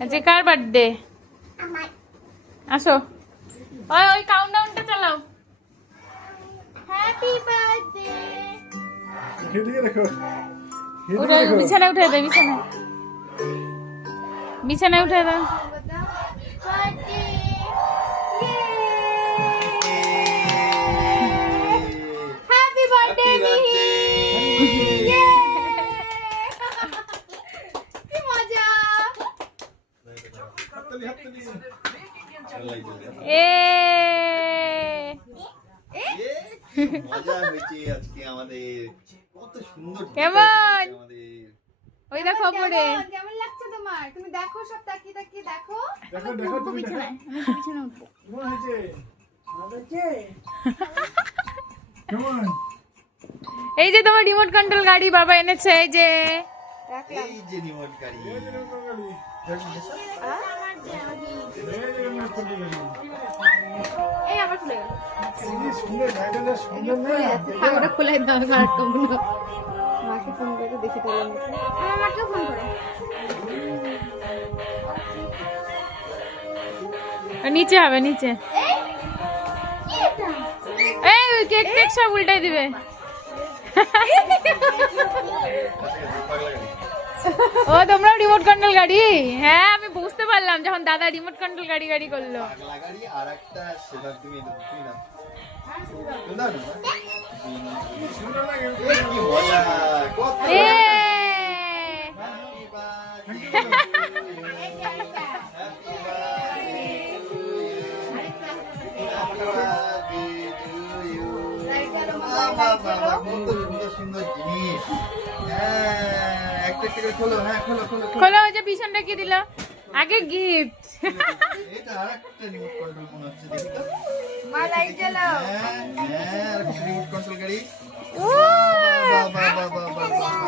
আজকে কার বার্থডে? আসো, ওই ওই কাউন্টডাউনটা চালাও। Happy birthday. ওটা বিছানায় উঠে দাও, বিছানায় উঠে দাও। হ্যাপি বার্থডে মিহি। কি মজা। মজা হয়েছে আজকে আমাদের, কত সুন্দর কেমন আমাদের। ওই দেখো পড়ে কেমন লাগছে তোমার? তুমি দেখো, সব তাকিয়ে তাকিয়ে দেখো। দেখো তুমি বিছানায়, আমি বিছানায় উঠবো। কেমন হয়েছে? ভালো হয়েছে? কেমন? এই যে তোমার রিমোট কন্ট্রোল গাড়ি বাবা এনেছে। এই যে এই যে রিমোট গাড়ি, এই যে রিমোট গাড়ি। এই আবার খুলে গেল। এই সুন্দর গাড়িটা, সুন্দর না? আমরা খুলে দাও আর কমনো। মাকে ফোন করে দেখি তাহলে নাকি। আমার মাকে ফোন করে। নিচে হবে, নিচে। এই কি এটা? এই ওই কেক টেক সব উল্টাই দিবে। ও তোমরাও রিমোট কন্ট্রোল গাড়ি? হ্যাঁ আমি বুঝতে পারলাম যখন দাদা রিমোট কন্ট্রোল গাড়ি গাড়ি করলো। পাগলা গাড়ি আর একটা সেটা তুমি না না সুন্দর লাগে। কি মজা, কত এ কত সুন্দর সুন্দর জিনিস। একটা একটা করে খোলো, হ্যাঁ খোলো খোলো খোলো। খোলো। ওই যে পিছনটা কি দিল? আগে গিফট। এটা আরেকটা রিমোট কন্ট্রোল মনে হচ্ছে, দেখি তো। মা লাইট জ্বালাও। হ্যাঁ হ্যাঁ, আরেকটা রিমোট কন্ট্রোল গাড়ি। ও বাহ বাহ বাহ বাহ বাহ।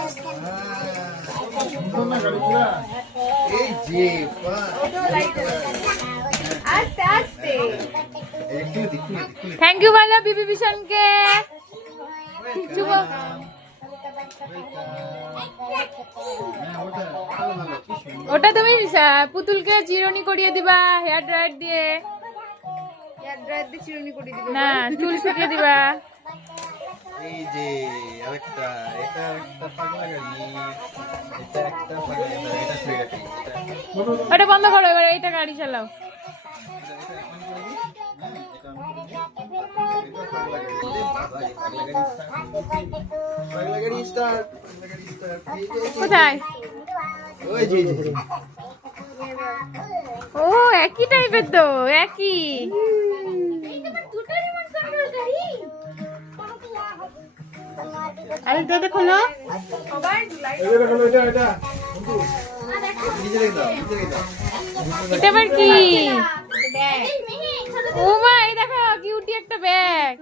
সুন্দর না গাড়িগুলা? এই যে বাহ, আস্তে আস্তে। এই খুলে দি খুলে দি খুলে দি। থ্যাংক ইউ বলো বিবি ভীষণকে। চুপ। হ্যাঁ ওটা ভালো ভালো, কি সুন্দর। ওটা তুমি পুতুলকে চিরুনি করিয়ে দিবা হেয়ার ড্রায়ার দিয়ে। এক ড্রাইভ দিয়ে চিরুনি করে দিবে। না চুল শুকিয়ে দিবা। এই যে আরেকটা, এটা একটা পাগলা গাড়ি, এটা একটা পাগলা গাড়ি, এটা ছেড়ে গেছে, ওটা বন্ধ করো, এবার এইটা গাড়ি চালাও। পাগলা গাড়ি স্টার্ট। কোথায়? ওই যে ও একই টাইপের তো, একই। আরে তো খোলো। এই যে দেখো, এটা এটা। নিচে রেখে দাও, নিচে রেখে দাও। এটা আবার কি? ও মা এই দেখো কিউটি একটা ব্যাগ।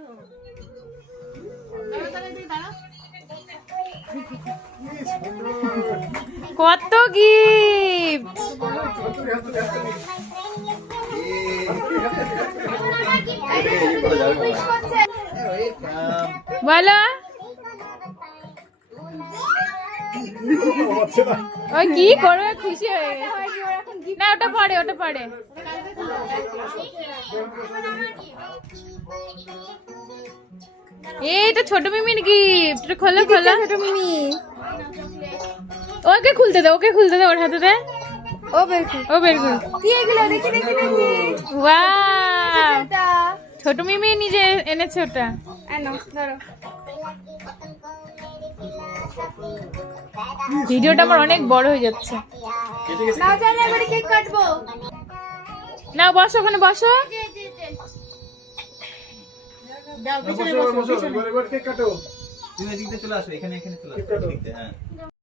কত গিফট। বলো ওই কি করবে, খুশি হয়ে গেছে। না ওটা পড়ে, ওটা পড়ে। এইটা ছোট মিমির গিফট। খোলো খোলো। ছোট মিমি। ওকে খুলতে দে, ওকে খুলতে দে, ওর হাতে দে। ও বের কর। ও বের কর। কি এগুলো? দেখি দেখি দেখি। ওয়াও, এটা ছোট মিমি নিজে এনেছে ওটা। আনো ধরো। ভিডিওটা আমার অনেক বড় হয়ে যাচ্ছে। নাও জানে এবারে কেক কাটবো। না বসো, ওখানে বসো। বসো, বসো, এবার কেক কাটো। তুমি এদিক দিয়ে চলে আসো, এখানে এখানে চলে আসো, ঠিক আছে। এদিক দিয়ে, হ্যাঁ।